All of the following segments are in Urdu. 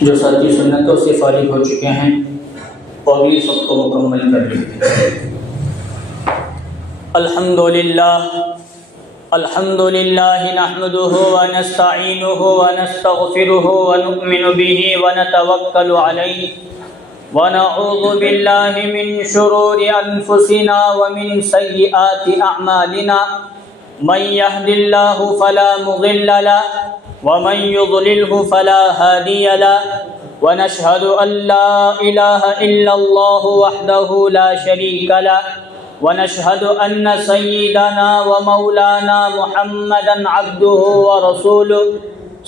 جو ساتھی سنتوں سے فارغ ہو چکے ہیں وہ اگلی سب کو مکمل کر لیں۔ الحمد للہ نحمده ونستعینه ونستغفره ونؤمن به ونتوکل علیہ ونعوذ باللہ من شرور انفسنا ومن سیئات اعمالنا من يهد الله فلا مضل له ومن يضلله فلا هادي له ونشهد أن لا إله إلا الله وحده لا شريك له ونشهد أن سيدنا ومولانا محمدا عبده ورسوله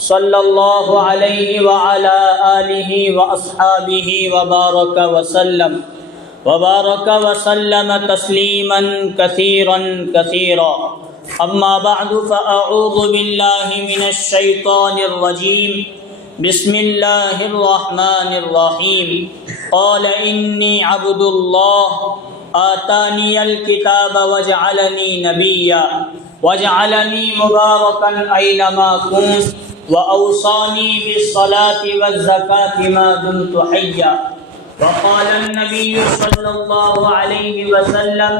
صلى الله عليه وعلى آله وأصحابه وبارك وسلم تسليما كثيرا كثيرا أما بعد فأعوذ بالله من الشيطان الرجيم بسم الله الرحمن الرحيم قال إني عبد الله آتاني الكتاب وجعلني نبيا وجعلني مباركا أينما كنت وأوصاني بالصلاة والزكاة ما دمت حيا وقال النبي صلى الله عليه وسلم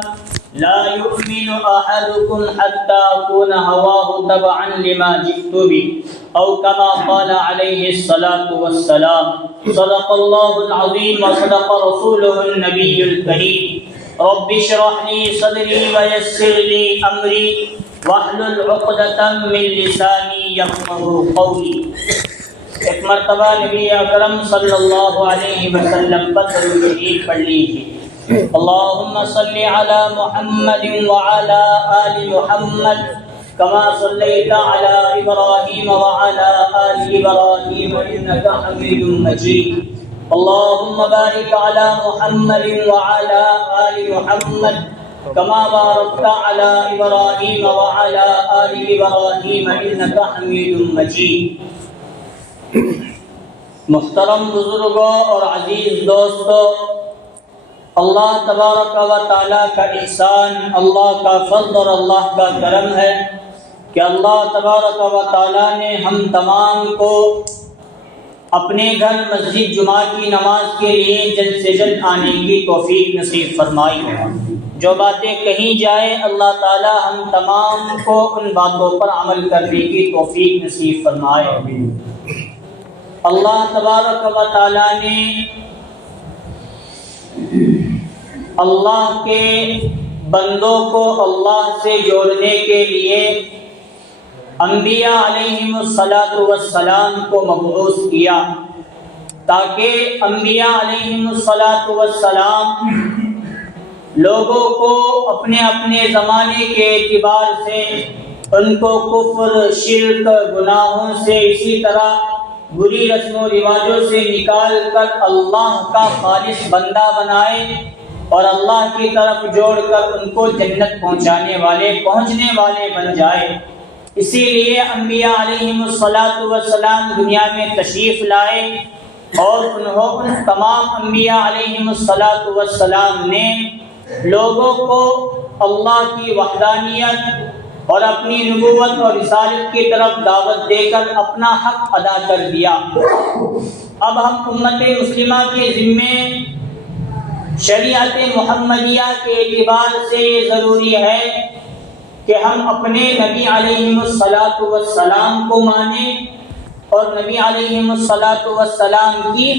لا يؤمن أحدكم حتى أكون هواه تبعا لما جئت به أو كما قال عليه الصلاة والسلام صدق الله العظيم وصدق رسوله النبي الكريم رب اشرح لي صدري ويسر لي أمري واحلل عقدة من لساني يفقهوا قولي۔ ایک مرتبہ نبی اکرم صلی اللہ علیہ وسلم پر درود شریف پڑھ لیجیے۔ اللهم صل على محمد وعلى آل محمد كما صليت على إبراهيم وعلى آل إبراهيم إنك حميد مجيد اللهم بارك على محمد وعلى آل محمد كما باركت على إبراهيم وعلى آل إبراهيم إنك حميد مجيد۔ محترم بزرگوں اور عزیز دوستوں، اللہ تبارک و تعالیٰ کا احسان، اللہ کا فضل اور اللہ کا کرم ہے کہ اللہ تبارک و تعالیٰ نے ہم تمام کو اپنے گھر مسجد جمعہ کی نماز کے لیے جلد سے جلد آنے کی توفیق نصیب فرمائی۔ جو باتیں کہیں جائے اللہ تعالیٰ ہم تمام کو ان باتوں پر عمل کرنے کی توفیق نصیب فرمائے۔ اللہ تبارک و تعالیٰ نے اللہ کے بندوں کو اللہ سے جوڑنے کے لیے انبیاء علیہم السلام کو مبعوث کیا تاکہ انبیاء علیہم السلام لوگوں کو اپنے اپنے زمانے کے اعتبار سے ان کو کفر، شرک، گناہوں سے، اسی طرح بری رسم و رواجوں سے نکال کر اللہ کا خالص بندہ بنائے اور اللہ کی طرف جوڑ کر ان کو جنت پہنچنے والے بن جائے۔ اسی لیے انبیاء علیہم السلام دنیا میں تشریف لائے اور ان تمام انبیاء علیہم السلام نے لوگوں کو اللہ کی وحدانیت اور اپنی نبوت اور رسالت کی طرف دعوت دے کر اپنا حق ادا کر دیا۔ اب ہم امت مسلمہ کے ذمے شریعت محمدیہ کے اعتبار سے ضروری ہے کہ ہم اپنے نبی علیہ السلام کو مانیں اور نبی علیہ السلام کی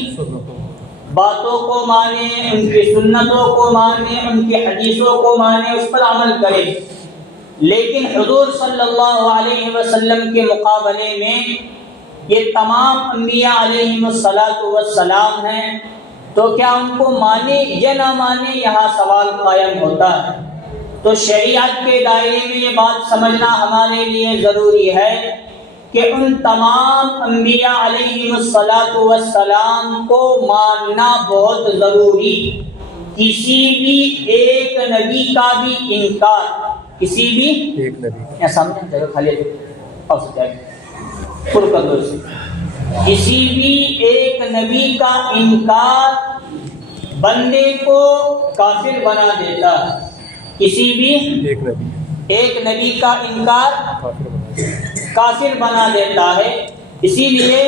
باتوں کو مانیں، ان کی سنتوں کو مانیں، ان کی حدیثوں کو مانیں، اس پر عمل کریں۔ لیکن حضور صلی اللہ علیہ وسلم کے مقابلے میں یہ تمام انبیاء علیہ السلام ہیں، تو کیا ان کو مانے یا نہ مانے، یہاں سوال قائم ہوتا ہے۔ تو شریعت کے دائرے میں یہ بات سمجھنا ہمارے لیے ضروری ہے کہ ان تمام انبیاء علیہ السلام کو ماننا بہت ضروری۔ کسی بھی ایک نبی کا بھی انکار، کسی بھی ایک نبی سامنے جگہ خالی کسی بھی ایک نبی کا انکار بندے کو کافر بنا دیتا ہے۔ کسی بھی ایک نبی کا انکار کافر بنا دیتا ہے۔ اسی لیے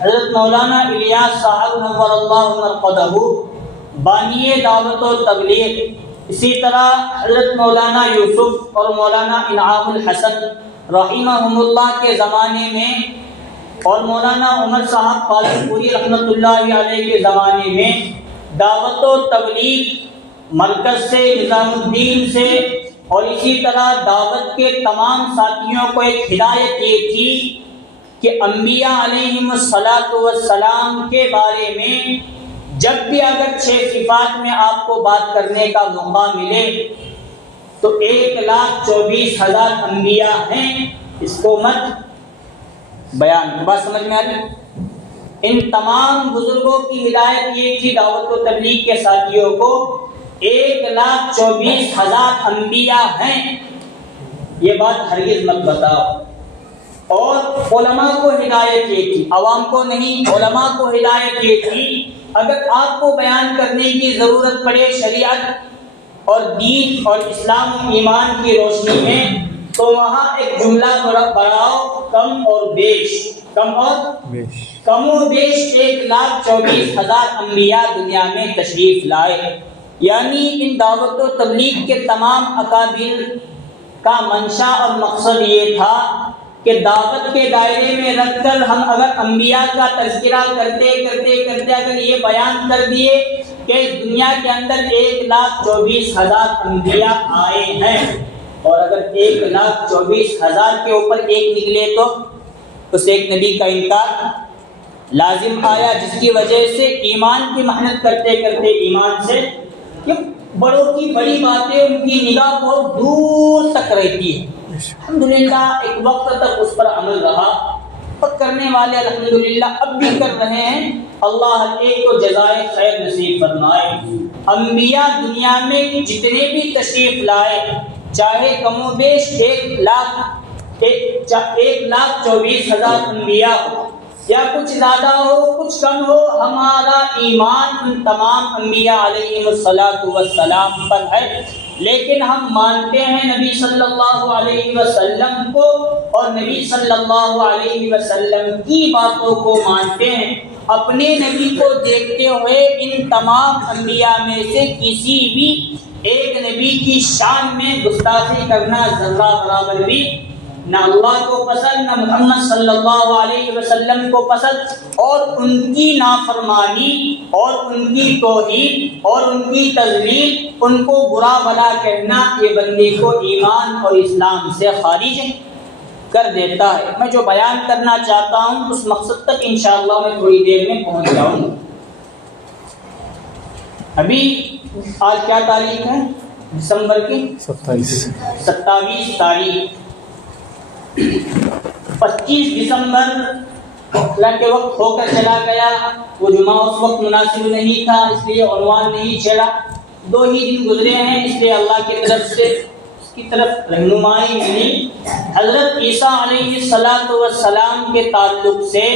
حضرت مولانا الیاس صاحب نور اللہ مرقدہ بانی دعوت و تبلیغ، اسی طرح حضرت مولانا یوسف اور مولانا انعام الحسن رحمہم اللہ کے زمانے میں اور مولانا عمر صاحب پالنپوری رحمۃ اللہ علیہ کے زمانے میں دعوت و تبلیغ مرکز سے، نظام الدین سے اور اسی طرح دعوت کے تمام ساتھیوں کو ایک ہدایت یہ تھی کہ انبیاء علیہم السلام کے بارے میں جب بھی اگر 6 صفات میں آپ کو بات کرنے کا موقع ملے تو 1,24,000 انبیاء ہیں، اس کو مت بیان۔ بات سمجھ میں آ رہی؟ ان تمام بزرگوں کی ہدایت یہ تھی دعوت و تبلیغ کے ساتھیوں کو 1,24,000 انبیاء ہیں، یہ بات ہرگز مت بتاؤ۔ اور علماء کو ہدایت یہ تھی، عوام کو نہیں، علماء کو ہدایت یہ تھی اگر آپ کو بیان کرنے کی ضرورت پڑے شریعت اور دین اور اسلام و ایمان کی روشنی میں تو وہاں ایک جملہ بڑھاؤ، کم اور بیش، کم و بیش 1,24,000 انبیاء دنیا میں تشریف لائے۔ یعنی ان دعوت و تبلیغ کے تمام اکابر کا منشا اور مقصد یہ تھا کہ دعوت کے دائرے میں رکھ کر ہم اگر انبیاء کا تذکرہ کرتے کرتے اگر یہ بیان کر دیے کہ دنیا کے اندر 1,24,000 انبیاء آئے ہیں اور اگر 1,24,000 کے اوپر ایک نکلے تو اس ایک نبی کا انکار لازم آیا، جس کی وجہ سے ایمان کی محنت کرتے کرتے ایمان سے کہ بڑوں کی بڑی باتیں ان کی نگاہ بہت دور تک رہتی ہے۔ الحمدللہ ایک وقت تک اس پر عمل رہا اور کرنے والے الحمدللہ اب بھی کر رہے ہیں، اللہ ہر ایک کو جزائے خیر نصیب فرمائے۔ انبیاء دنیا میں جتنے بھی تشریف لائے، چاہے کم و بیش 1,24,000 انبیاء ہو یا کچھ زیادہ ہو کچھ کم ہو، ہمارا ایمان ان تمام انبیاء علیہم السلام پر ہے۔ لیکن ہم مانتے ہیں نبی صلی اللہ علیہ وسلم کو اور نبی صلی اللہ علیہ وسلم کی باتوں کو مانتے ہیں۔ اپنے نبی کو دیکھتے ہوئے ان تمام انبیاء میں سے کسی بھی ایک نبی کی شان میں گستاخی کرنا ذرہ برابر بھی نہ اللہ کو پسند، نہ محمد صلی اللہ علیہ وسلم کو پسند، اور ان کی نافرمانی اور ان کی توہین اور ان کی تذلیل، ان کو برا بھلا کہنا، یہ بندے کو ایمان اور اسلام سے خارج کر دیتا ہے۔ میں جو بیان کرنا چاہتا ہوں اس مقصد تک انشاءاللہ میں تھوڑی دیر میں پہنچ جاؤں گا۔ ابھی آج کیا تاریخ ہے؟ دسمبر کی 27 تاریخ، 25 دسمبر اللہ کے وقت ہو کر چلا گیا۔ وہ جمعہ اس وقت مناسب نہیں تھا، اس لیے عنوان نہیں چھیڑا۔ 2 ہی دن گزرے ہیں، اس لیے اللہ کی طرف سے اس کی طرف رہنمائی ملی۔ حضرت عیسیٰ علیہ السلام کے تعلق سے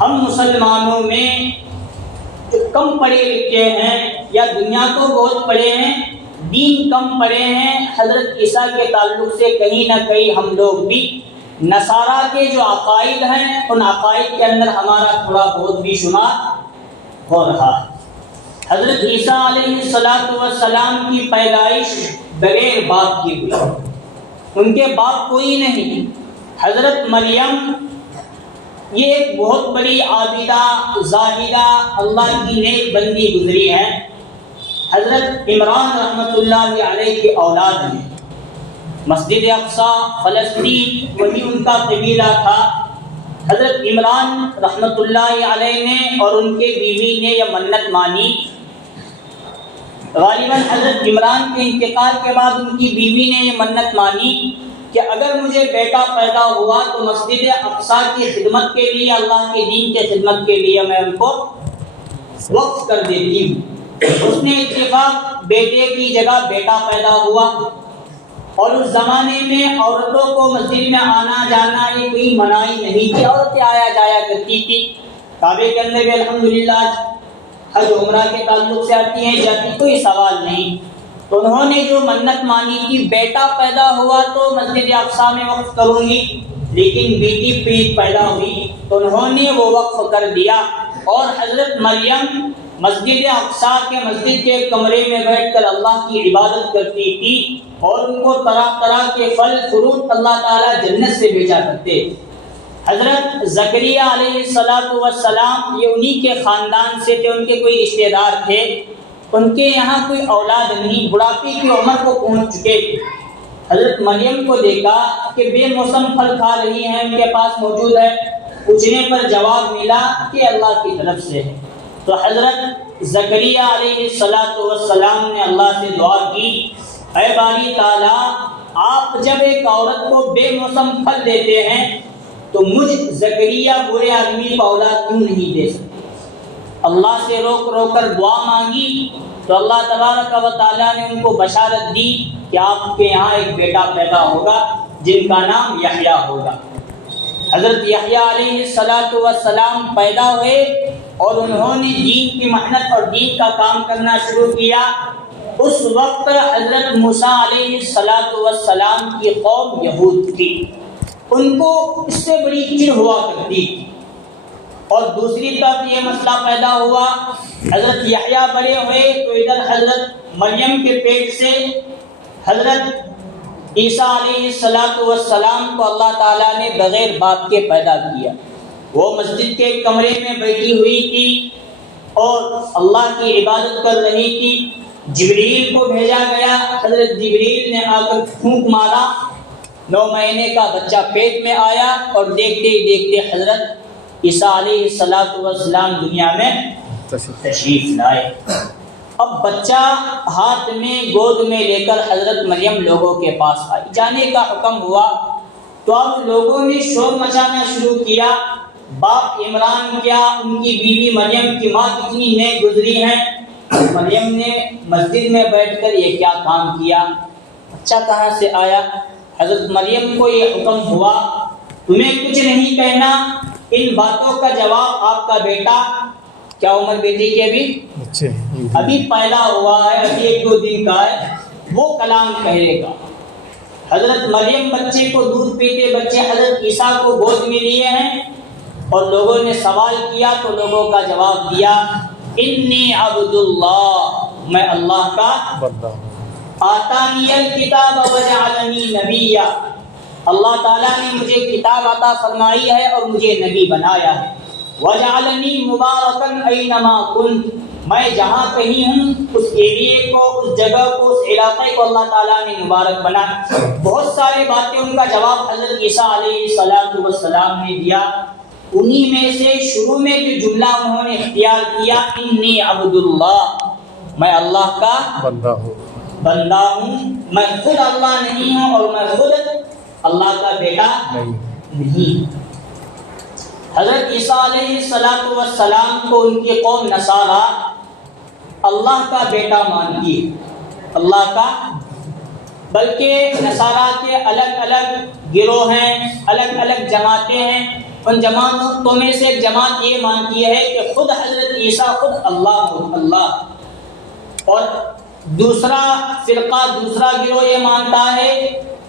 ہم مسلمانوں میں جو کم پڑھے لکھے ہیں یا دنیا کو بہت پڑھے ہیں، دین کم پڑھے ہیں، حضرت عیسیٰ کے تعلق سے کہیں نہ کہیں ہم لوگ بھی نصارہ کے جو عقائد ہیں ان عقائد کے اندر ہمارا تھوڑا بہت بھی شمار ہو رہا ہے۔ حضرت عیسیٰ علیہ السلام کی پیدائش بغیر باپ کی ہوئی، ان کے باپ کوئی نہیں۔ حضرت مریم یہ ایک بہت بڑی عابدہ زاہدہ اللہ کی نیک بندی گزری ہے۔ حضرت عمران رحمۃ اللہ علیہ کی اولاد ہیں۔ مسجد اقصیٰ فلسطین وہی ان کا قبیلہ تھا۔ حضرت عمران رحمۃ اللہ علیہ نے اور ان کے بیوی نے یہ منت مانی۔ غالباً حضرت عمران کے انتقال کے بعد ان کی بیوی نے یہ منت مانی کہ اگر مجھے بیٹا پیدا ہوا تو مسجد اقصیٰ کی خدمت کے لیے، اللہ کے دین کے خدمت کے لیے میں ان کو وقف کر دیتی ہوں۔ اس نے اتفاق بیٹے کی جگہ بیٹا پیدا ہوا، اور اس زمانے میں عورتوں کو مسجد میں آنا جانا یہ کوئی منائی نہیں تھی، عورتیں آیا جایا کرتی تھی۔ کعبے کے اندر بھی الحمدللہ حج عمرہ کے تعلق سے آتی ہیں جاتی، کوئی سوال نہیں۔ تو انہوں نے جو منت مانی تھی بیٹا پیدا ہوا تو مسجد اقصیٰ میں وقف کروں گی، لیکن بیٹی پیدا ہوئی تو انہوں نے وہ وقف کر دیا، اور حضرت مریم مسجد اقصیٰ کے مسجد کے کمرے میں بیٹھ کر اللہ کی عبادت کرتی تھی، اور ان کو طرح طرح کے پھل فروٹ اللہ تعالیٰ جنت سے بھیجا کرتے۔ حضرت زکریا علیہ السلام یہ انہی کے خاندان سے تھے، ان کے کوئی رشتہ دار تھے، ان کے یہاں کوئی اولاد نہیں، بڑھاپے کی عمر کو پہنچ چکے تھے۔ حضرت مریم کو دیکھا کہ بے موسم پھل کھا رہی ہیں، ان کے پاس موجود ہے، پوچھنے پر جواب ملا کہ اللہ کی طرف سے ہے۔ تو حضرت زکریا علیہ السلام نے اللہ سے دعا کی، اے باری تعالیٰ، آپ جب ایک عورت کو بے موسم پھل دیتے ہیں تو مجھ زکریا برے آدمی کو اولاد کیوں نہیں دے سکتے؟ اللہ سے روک روک کر دعا مانگی تو اللہ تبارک و تعالیٰ نے ان کو بشارت دی کہ آپ کے یہاں ایک بیٹا پیدا ہوگا جن کا نام یحییٰ ہوگا۔ حضرت یحییٰ علیہ السلام پیدا ہوئے اور انہوں نے دین کی محنت اور دین کا کام کرنا شروع کیا۔ اس وقت حضرت موسیٰ علیہ السلام کی قوم یہود تھی، ان کو اس سے بڑی چڑ ہوا کرتی تھی، اور دوسری طرف یہ مسئلہ پیدا ہوا، حضرت یحییٰ بڑے ہوئے تو ادھر حضرت مریم کے پیٹ سے حضرت عیسیٰ علیہ السلام کو اللہ تعالیٰ نے بغیر باپ کے پیدا کیا۔ وہ مسجد کے کمرے میں بیٹھی ہوئی تھی اور اللہ کی عبادت کر رہی تھی، جبریل کو بھیجا گیا، حضرت جبریل نے آ کر پھونک مارا، 9 مہینے کا بچہ پیٹ میں آیا، اور دیکھتے ہی دیکھتے حضرت عیسیٰ علیہ السلام دنیا میں تشریف لائے۔ اب بچہ ہاتھ میں گود میں لے کر حضرت مریم لوگوں کے پاس آئی، جانے کا حکم ہوا تو اب لوگوں نے شور مچانا شروع کیا، باپ عمران کیا، ان کی بیوی مریم کی ماں کتنی نیک گزری ہیں، مریم نے مسجد میں بیٹھ کر یہ کیا کام کیا، بچہ کہاں سے آیا؟ حضرت مریم کو یہ حکم ہوا تمہیں کچھ نہیں کہنا، ان باتوں کا جواب آپ کا بیٹا، کیا عمر بیٹی کی ابھی پیدا ہوا ہے، ابھی 1-2 دن کا ہے، وہ کلام کہے گا۔ حضرت مریم بچے کو دودھ پیتے بچے حضرت عیسیٰ کو گود میں لیے ہیں، اور لوگوں نے سوال کیا تو لوگوں کا جواب دیا، انی عبد اللہ، میں اللہ کا بندہ ہوں، آتانی الکتاب وجعلنی نبیا، اللہ تعالیٰ نے مجھے کتاب عطا فرمائی ہے اور مجھے نبی بنایا ہے، وجعلنی مبارکا اینما کنت، میں جہاں کہیں ہوں اس ایریے کو، اس جگہ کو، اس علاقے کو اللہ تعالیٰ نے مبارک بنایا۔ بہت سارے باتیں ان کا جواب حضرت عیسیٰ علیہ السلام نے دیا، انہی میں سے شروع میں جو جملہ انہوں نے اختیار کیا، انی عبد اللہ، میں اللہ کا بندہ ہوں، میں خود اللہ نہیں ہوں اور میں خود اللہ کا بیٹا نہیں۔ حضرت عیسیٰ علیہ السلام کو ان کی قوم نصارہ اللہ کا بیٹا مانتی ہے، اللہ کا، بلکہ نصارہ کے الگ الگ گروہ ہیں، الگ الگ جماعتیں ہیں، ان جماعتوں میں سے ایک جماعت یہ مانتی ہے کہ خود حضرت عیسیٰ خود اللہ، اور دوسرا فرقہ، دوسرا گروہ یہ مانتا ہے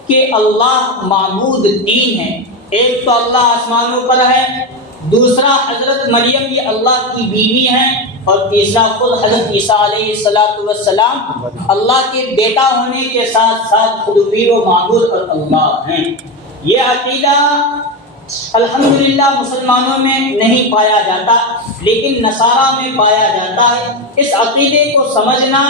کہ اللہ معبود تین ہے، ایک تو اللہ آسمانوں پر ہے، دوسرا حضرت مریم یہ اللہ کی بیوی ہیں، اور تیسرا خود حضرت عیسیٰ علیہ السلام اللہ کے بیٹا ہونے کے ساتھ ساتھ خود بھی وہ معبود اور اللہ ہیں۔ یہ عقیدہ الحمدللہ مسلمانوں میں نہیں پایا جاتا، لیکن نصارہ میں پایا جاتا ہے۔ اس عقیدے کو سمجھنا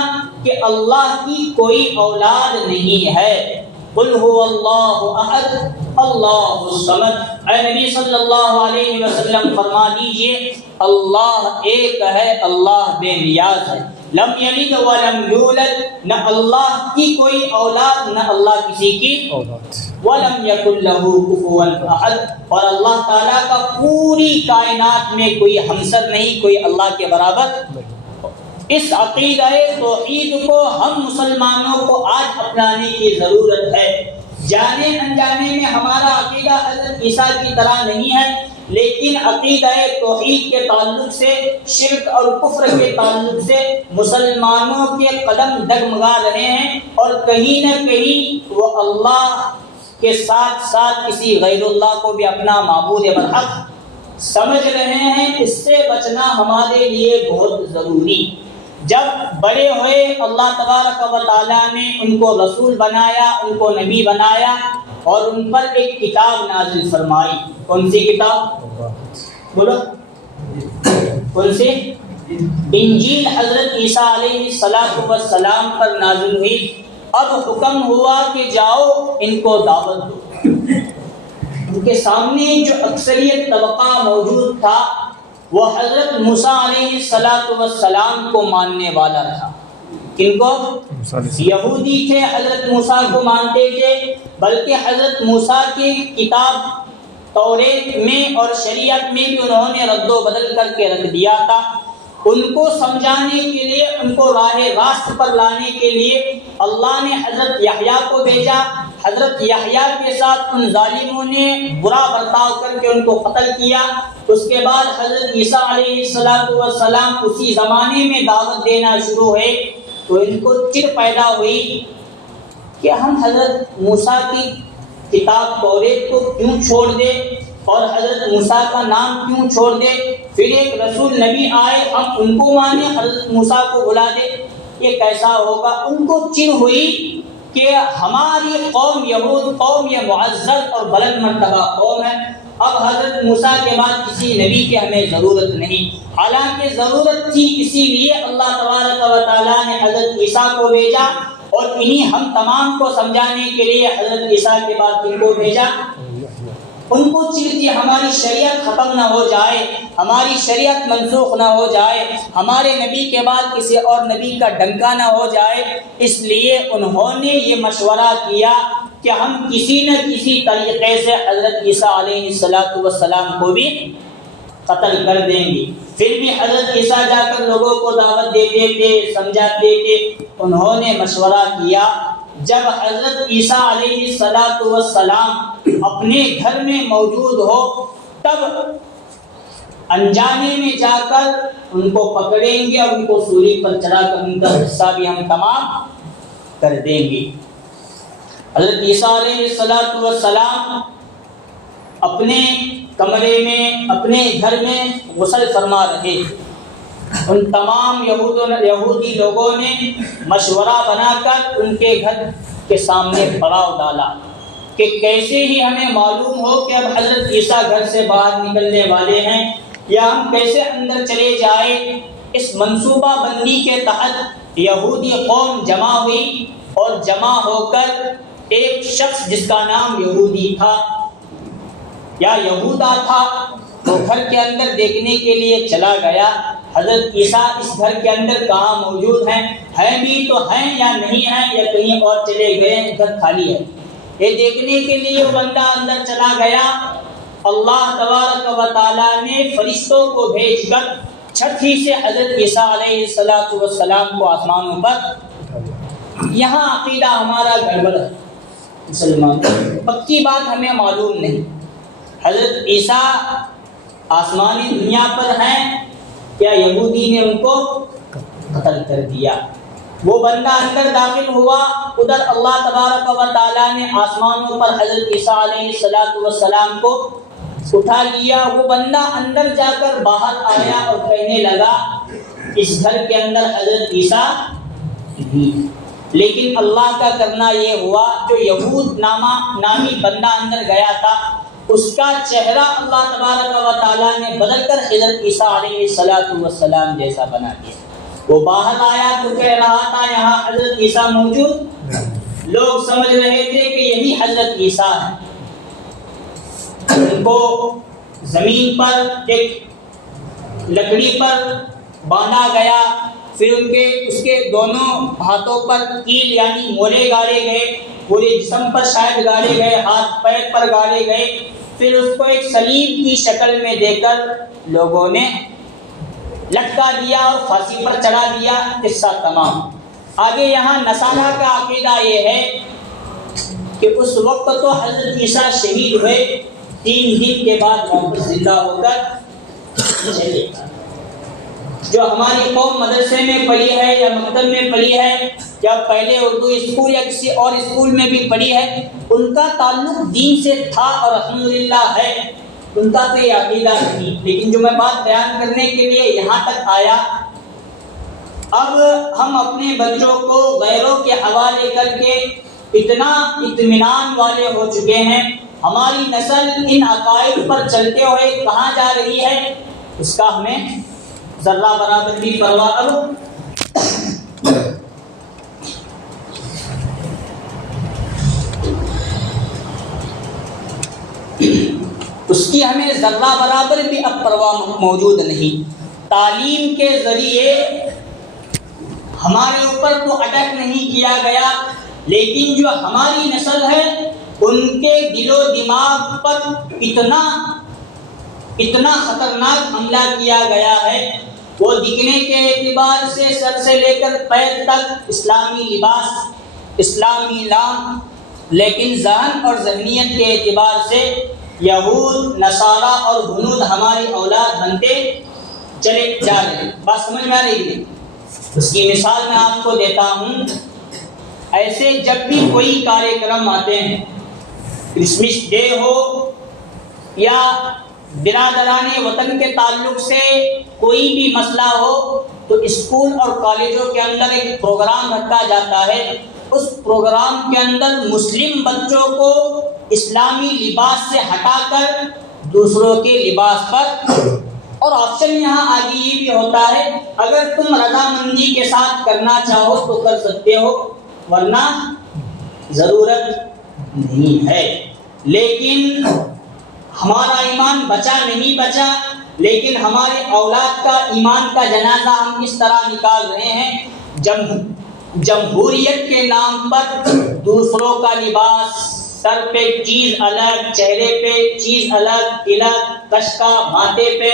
کہ اللہ کی کوئی اولاد نہیں ہے، قل هو اللہ احد اللہ الصمد، اے نبی صلی اللہ علیہ وسلم فرما دیجئے اللہ ایک ہے، اللہ بے نیاز ہے، لم یلد ولم یولد، نہ اللہ کی کوئی اولاد نہ اللہ کسی کی اولاد، ولم یکن لہ کفوا احد، اور اللہ تعالیٰ کا پوری کائنات میں کوئی ہمسر نہیں، کوئی اللہ کے برابر۔ اس عقیدہ توحید کو ہم مسلمانوں کو آج اپنانے کی ضرورت ہے۔ جانے انجانے میں ہمارا عقیدہ حضرت عیسیٰ کی طرح نہیں ہے لیکن عقیدہ توحید کے تعلق سے، شرک اور کفر کے تعلق سے مسلمانوں کے قدم ڈگمگا رہے ہیں، اور کہیں نہ کہیں وہ اللہ کے ساتھ ساتھ کسی غیر اللہ کو بھی اپنا معبود برحق سمجھ رہے ہیں۔ اس سے بچنا ہمارے لیے بہت ضروری۔ جب بڑے ہوئے اللہ تبارک و تعالیٰ نے ان کو رسول بنایا، ان کو نبی بنایا، اور ان پر ایک کتاب نازل فرمائی۔ کون سی کتاب؟ بولو کون سی؟ انجیل حضرت عیسیٰ علیہ السلام پر نازل ہوئی۔ اب حکم ہوا کہ جاؤ ان کو دعوت دو۔ ان کے سامنے جو اکثریت طبقہ موجود تھا وہ حضرت موسیٰ علیہ السلام کو ماننے والا تھا۔ کن کو؟ یہودی تھے، حضرت موسیٰ کو مانتے تھے، بلکہ حضرت موسیٰ کی کتاب توریت میں اور شریعت میں بھی انہوں نے رد و بدل کر کے رکھ دیا تھا۔ ان کو سمجھانے کے لیے، ان کو راہ راست پر لانے کے لیے اللہ نے حضرت یحییٰ کو بھیجا۔ حضرت یحییٰ کے ساتھ ان ظالموں نے برا برتاؤ کر کے ان کو قتل کیا۔ اس کے بعد حضرت عیسیٰ علیہ السلام اسی زمانے میں دعوت دینا شروع ہوئے، تو ان کو چڑ پیدا ہوئی کہ ہم حضرت موسیٰ کی کتاب توریت کو کیوں چھوڑ دیں اور حضرت موسیٰ کا نام کیوں چھوڑ دے؟ پھر ایک رسول نبی آئے، ہم ان کو مانے، حضرت موسیٰ کو بلا دے، یہ کیسا ہوگا؟ ان کو چڑ ہوئی کہ ہماری قوم یہود قوم یہ معزز اور بلند مرتبہ قوم ہے، اب حضرت موسیٰ کے بعد کسی نبی کی ہمیں ضرورت نہیں۔ حالانکہ ضرورت تھی، اسی لیے اللہ تبارک و تعالیٰ نے حضرت عیسیٰ کو بھیجا، اور انہی ہم تمام کو سمجھانے کے لیے حضرت عیسیٰ کے بعد ان کو بھیجا۔ ان کو چیزیں ہماری شریعت ختم نہ ہو جائے، ہماری شریعت منسوخ نہ ہو جائے، ہمارے نبی کے بعد کسی اور نبی کا ڈنکا نہ ہو جائے، اس لیے انہوں نے یہ مشورہ کیا کہ ہم کسی نہ کسی طریقے سے حضرت عیسیٰ علیہ السلام کو بھی قتل کر دیں گے۔ پھر بھی حضرت عیسیٰ جا کر لوگوں کو دعوت دیتے تھے، سمجھاتے تھے۔ انہوں نے مشورہ کیا، جب حضرت عیسیٰ علیہ السلام اپنے گھر میں موجود ہو تب انجانے میں جا کر ان کو پکڑیں گے اور ان کو سولی پر چڑھا کر ان کا حصہ بھی ہم تمام کر دیں گے۔ حضرت عیسیٰ علیہ السلام اپنے کمرے میں، اپنے گھر میں غسل فرما رہے۔ ان تمام یہودی لوگوں نے مشورہ بنا کر ان کے گھر کے سامنے پڑاؤ ڈالا کہ کیسے ہی ہمیں معلوم ہو کہ اب حضرت عیسیٰ گھر سے باہر نکلنے والے ہیں، یا ہم کیسے اندر چلے جائیں۔ اس منصوبہ بندی کے تحت یہودی قوم جمع ہوئی، اور جمع ہو کر ایک شخص جس کا نام یہودی تھا یا یہودا تھا، وہ گھر کے اندر دیکھنے کے لیے چلا گیا حضرت عیسیٰ اس گھر کے اندر کہاں موجود ہیں بھی تو ہیں یا نہیں ہیں، یا کہیں اور چلے گئے، گھر خالی ہے۔ یہ دیکھنے کے لیے وہ بندہ اندر چلا گیا۔ اللہ تبارک و تعالیٰ نے فرشتوں کو بھیج کر چھت ہی سے حضرت عیسیٰ علیہ السلام کو آسمانوں پر۔ یہاں عقیدہ ہمارا گڑبڑ ہے مسلمان، پکی بات ہمیں معلوم نہیں، حضرت عیسیٰ آسمانی دنیا پر ہیں یا یہودی نے ان کو قتل کر دیا۔ وہ بندہ اندر داخل ہوا، ادھر اللہ تبارک و تعالیٰ نے آسمانوں پر حضرت عیسیٰ علیہ السلام کو اٹھا لیا۔ وہ بندہ اندر جا کر باہر آیا اور کہنے لگا اس گھر کے اندر حضرت عیسیٰ نہیں، لیکن اللہ کا کرنا یہ ہوا جو یہود نامی بندہ اندر گیا تھا، اس کا چہرہ اللہ تبارک و تعالیٰ نے بدل کر حضرت عیسیٰ علیہ السلام جیسا بنا دیا۔ وہ باہر آیا تو کہہ رہا تھا یہاں حضرت عیسیٰ موجود، لوگ سمجھ رہے تھے کہ یہی حضرت عیسیٰ ہے۔ ان کو زمین پر ایک لکڑی پر باندھا گیا، پھر اس کے دونوں ہاتھوں پر کیل یعنی مورے گاڑے گئے، پورے جسم پر شاید گاڑے گئے، ہاتھ پیر پر گاڑے گئے، پھر اس کو ایک صلیب کی شکل میں دے کر لوگوں نے لٹکا دیا اور پھانسی پر چڑھا دیا۔ قصہ تمام۔ آگے یہاں نصارہ کا عقیدہ یہ ہے کہ اس وقت تو حضرت عیسیٰ شہید ہوئے، 3 دن کے بعد واپس زندہ ہو کر چلے گا۔ جو ہماری قوم مدرسے میں پڑھی ہے یا مکتب میں پڑھی ہے یا پہلے اردو اسکول یا کسی اور اسکول میں بھی پڑھی ہے، ان کا تعلق دین سے تھا اور الحمدللہ ہے، ان کا تو یہ عقیدہ نہیں۔ لیکن جو میں بات بیان کرنے کے لیے یہاں تک آیا، اب ہم اپنے بچوں کو غیروں کے حوالے کر کے اتنا اطمینان والے ہو چکے ہیں، ہماری نسل ان عقائد پر چلتے ہوئے کہاں جا رہی ہے اس کا ہمیں ذرہ برابر بھی پرواہ اس کی ہمیں ذرہ برابر بھی اب پرواہ موجود نہیں۔ تعلیم کے ذریعے ہمارے اوپر تو اٹیک نہیں کیا گیا، لیکن جو ہماری نسل ہے ان کے دل و دماغ پر اتنا خطرناک حملہ کیا گیا ہے، وہ دکھنے کے اعتبار سے سر سے لے کر پیر تک اسلامی لباس، اسلامی نام، لیکن ذہن اور ذہنیت کے اعتبار سے یہود، نصارہ اور ہنود ہماری اولاد بنتے چلے جا رہے ہیں۔ بات سمجھ میں آ رہی ہے؟ اس کی مثال میں آپ کو دیتا ہوں۔ ایسے جب بھی کوئی کاریہ آتے ہیں، کرسمس ڈے ہو یا برادران وطن کے تعلق سے کوئی بھی مسئلہ ہو، تو اسکول اور کالجوں کے اندر ایک پروگرام رکھا جاتا ہے۔ اس پروگرام کے اندر مسلم بچوں کو اسلامی لباس سے ہٹا کر دوسروں کے لباس پر، اور آپشن یہاں آگے یہ بھی ہوتا ہے، اگر تم رضامندی کے ساتھ کرنا چاہو تو کر سکتے ہو، ورنہ ضرورت نہیں ہے۔ لیکن ہمارا ایمان بچا نہیں بچا، لیکن ہمارے اولاد کا ایمان کا جنازہ ہم اس طرح نکال رہے ہیں، جمہوریت کے نام پر دوسروں کا لباس، سر پہ چیز الگ، چہرے پہ چیز الگ، تلک، کشکا، ماتھے پہ،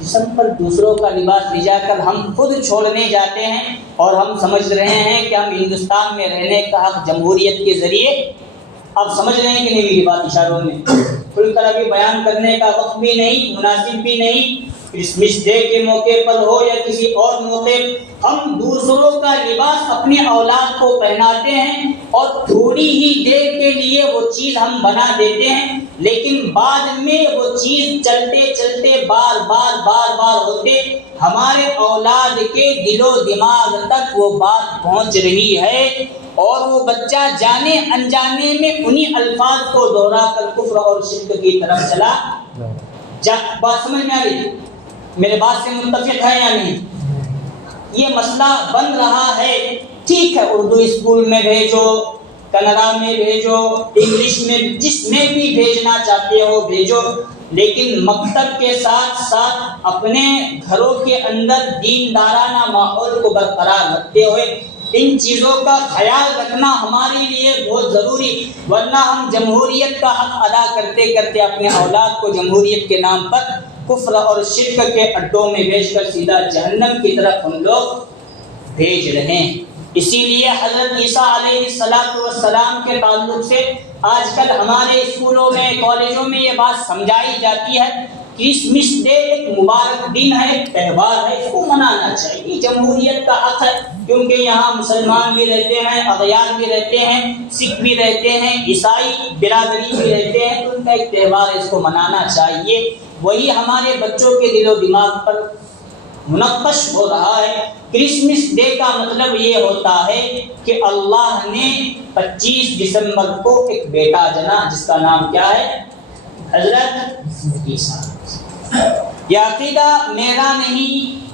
جسم پر دوسروں کا لباس لے جا کر ہم خود چھوڑنے جاتے ہیں، اور ہم سمجھ رہے ہیں کہ ہم ہندوستان میں رہنے کا حق جمہوریت کے ذریعے، آپ سمجھ رہے ہیں کہ نہیں میری بات اشاروں میں کھل کر ابھی بیان کرنے کا وقت بھی نہیں، مناسب بھی نہیں۔ کرسمس ڈے کے موقع پر ہو یا کسی اور موقع، ہم دوسروں کا لباس اپنے اولاد کو پہناتے ہیں، اور تھوڑی ہی دیر کے لیے وہ چیز ہم بنا دیتے ہیں، لیکن بعد میں وہ چیز چلتے چلتے بار بار ہوتے ہمارے اولاد کے دل و دماغ تک وہ بات پہنچ رہی ہے، اور وہ بچہ جانے انجانے میں انہی الفاظ کو دوہرا کر کفر اور شرک کی طرف چلا بات سمجھ میں آ رہی؟ میرے بات سے متفق ہے یا نہیں؟ یہ مسئلہ بن رہا ہے۔ ٹھیک ہے، اردو اسکول میں بھیجو، کنڑا میں بھیجو، انگلش میں، جس میں بھی بھیجنا چاہتے ہو بھیجو، لیکن مکتب کے ساتھ ساتھ اپنے گھروں کے اندر دیندارانہ ماحول کو برقرار رکھتے ہوئے ان چیزوں کا خیال رکھنا ہمارے لیے بہت ضروری، ورنہ ہم جمہوریت کا حق ادا کرتے کرتے اپنے اولاد کو جمہوریت کے نام پر کفر اور شرک کے اڈوں میں بھیج کر سیدھا جہنم کی طرف ہم لوگ بھیج رہے ہیں۔ اسی لیے حضرت عیسیٰ علیہ السلام کے تعلق سے آج کل ہمارے اسکولوں میں، کالجوں میں یہ بات سمجھائی جاتی ہے، کرسمس ڈے ایک مبارک دن ہے، تہوار ہے، اس کو منانا چاہیے، جمہوریت کا حق ہے، کیونکہ یہاں مسلمان بھی رہتے ہیں، اغیار بھی رہتے ہیں، سکھ بھی رہتے ہیں، عیسائی برادری بھی رہتے ہیں، تو ان کا ایک تہوار ہے، اس کو منانا چاہیے۔ وہی ہمارے بچوں کے دل و دماغ پر منقش ہو رہا ہے۔ کرسمس ڈے کا مطلب یہ ہوتا ہے کہ اللہ نے 25 دسمبر کو ایک بیٹا جنا، جس کا نام کیا ہے؟ حضرت عیسیٰ۔ یہ عقیدہ میرا نہیں،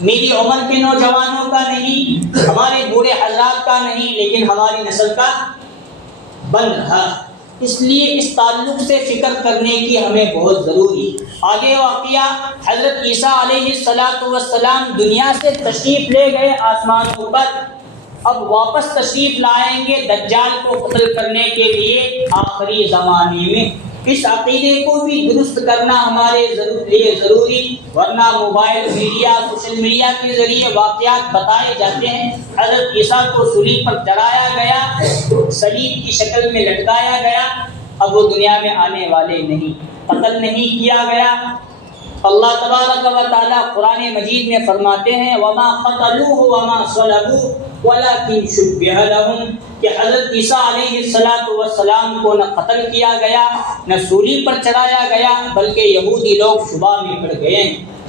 میری عمر کے نوجوانوں کا نہیں، ہمارے بوڑھے حضرات کا نہیں، لیکن ہماری نسل کا بن رہا۔ اس لیے اس تعلق سے فکر کرنے کی ہمیں بہت ضروری۔ آگے واقعہ، حضرت عیسیٰ علیہ السلام دنیا سے تشریف لے گئے آسمانوں پر، اب واپس تشریف لائیں گے دجال کو قتل کرنے کے لیے آخری زمانے میں۔ اس عقیدے کو بھی درست کرنا ہمارے لیے ضروری، ورنہ موبائل میڈیا، سوشل میڈیا کے ذریعے واقعات بتائے جاتے ہیں۔ حضرت عیسیٰ کو صلیب پر چڑھایا گیا، صلیب کی شکل میں لٹکایا گیا، اب وہ دنیا میں آنے والے نہیں۔ قتل نہیں کیا گیا۔ اللہ تبارک و تعالی قرآن مجید میں فرماتے ہیں وما قتلوه وما صلبوه ولكن شبه لهم کہ حضرت عیسیٰ علیہ السلام کو نہ قتل کیا گیا نہ سولی پر چڑھایا گیا، بلکہ یہودی لوگ شبہ میں پڑ گئے،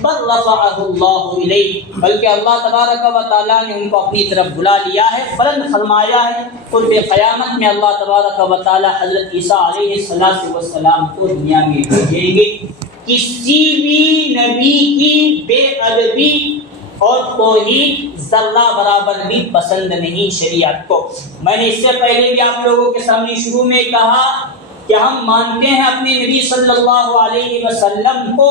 بل رفعه اللہ الیہ، بلکہ اللہ تبارک و تعالیٰ نے ان کو اپنی طرف بلا لیا ہے، بلند فرمایا ہے۔ قرب قیامت میں اللہ تبارک و تعالیٰ حضرت عیسیٰ علیہ السلام کو دنیا میں بھیجیں گے۔ کسی بھی نبی کی بے ادبی اور توہین ذرہ برابر بھی پسند نہیں شریعت کو۔ میں نے اس سے پہلے بھی آپ لوگوں کے سامنے شروع میں کہا کہ ہم مانتے ہیں اپنے نبی صلی اللہ علیہ وسلم کو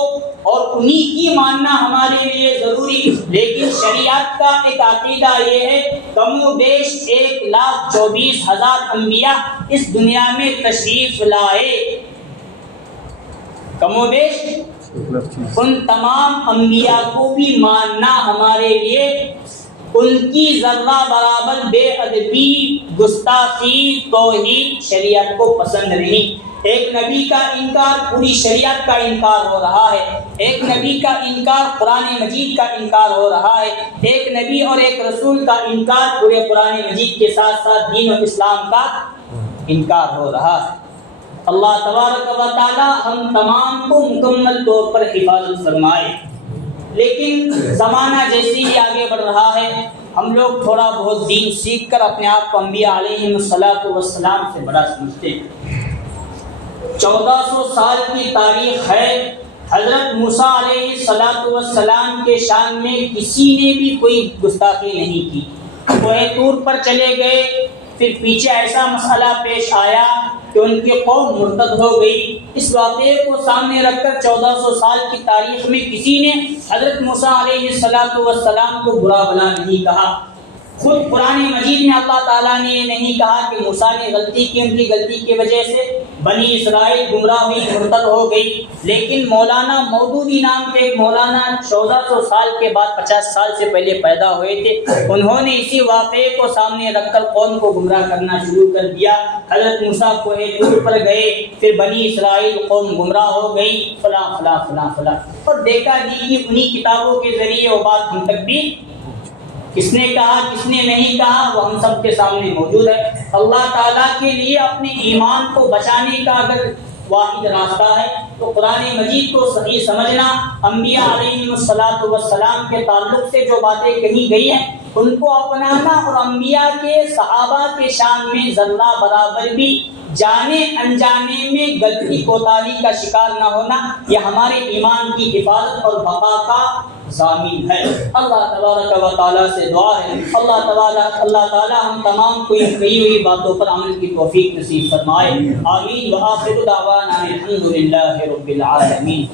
اور انہی کی ماننا ہمارے لیے ضروری، لیکن شریعت کا ایک عقیدہ یہ ہے کم و بیش 1,24,000 انبیاء اس دنیا میں تشریف لائے، کم و بیش ان تمام انبیاء کو بھی ماننا ہمارے لیے ان کی ذرہ برابر بے ادبی، گستاخی، توہین شریعت کو پسند نہیں۔ ایک نبی کا انکار پوری شریعت کا انکار ہو رہا ہے، ایک نبی کا انکار قرآن مجید کا انکار ہو رہا ہے، ایک نبی اور ایک رسول کا انکار پورے قرآن مجید کے ساتھ ساتھ دین و اسلام کا انکار ہو رہا ہے۔ اللہ تبارک و تعالی ہم تمام کو مکمل طور پر حفاظت فرمائے، لیکن زمانہ جیسے ہی آگے بڑھ رہا ہے ہم لوگ تھوڑا بہت دین سیکھ کر اپنے آپ کو انبیاء علیہ السلام سے بڑا سمجھتے ہیں۔ 1400 سال کی تاریخ ہے، حضرت موسیٰ علیہ السلام کے شان میں کسی نے بھی کوئی گستاخی نہیں کی۔ کوہ طور پر چلے گئے، پھر پیچھے ایسا مسئلہ پیش آیا کہ ان کی قوم مرتد ہو گئی۔ اس واقعے کو سامنے رکھ کر 1400 سال کی تاریخ میں کسی نے حضرت موسیٰ علیہ السلام کو برا بلا نہیں کہا۔ خود قرآن مجید میں اللہ تعالیٰ نے یہ نہیں کہا کہ موسیٰ نے غلطی کی، ان کی غلطی کی وجہ سے بنی اسرائیل گمراہ ہوئی، مرتد ہو گئی، لیکن مولانا مودودی نام کے ایک مولانا 1400 سال کے بعد 50 سال سے پہلے پیدا ہوئے تھے، انہوں نے اسی واقعے کو سامنے رکھ کر قوم کو گمراہ کرنا شروع کر دیا۔ حضرت موسیٰ کوہ طور پر گئے، پھر بنی اسرائیل قوم گمراہ ہو گئی، فلاں فلاں فلاں فلاں، اور دیکھا جی کہ انہی کتابوں کے ذریعے وہ بات ہم تک بھی کس نے کہا کس نے نہیں کہا وہ ہم سب کے سامنے موجود ہے۔ اللہ تعالیٰ کے لیے اپنے ایمان کو بچانے کا اگر واحد راستہ ہے تو قرآن مجید کو صحیح سمجھنا، انبیاء علیہ السلام کے تعلق سے جو باتیں کہی گئی ہیں ان کو اپنانا، اور انبیاء کے صحابہ کے شان میں ذرہ برابر بھی جانے انجانے میں غلطی کوتاہی کا شکار نہ ہونا، یہ ہمارے ایمان کی حفاظت اور بقا کا ضامن ہے۔ اللہ تبارک و تعالیٰ سے دعا ہے اللہ تعالیٰ ہم تمام کو ان کہی ہوئی باتوں پر عمل کی توفیق نصیب فرمائے، آمین۔ وآخر دعوانا الحمد للہ رب العالمین۔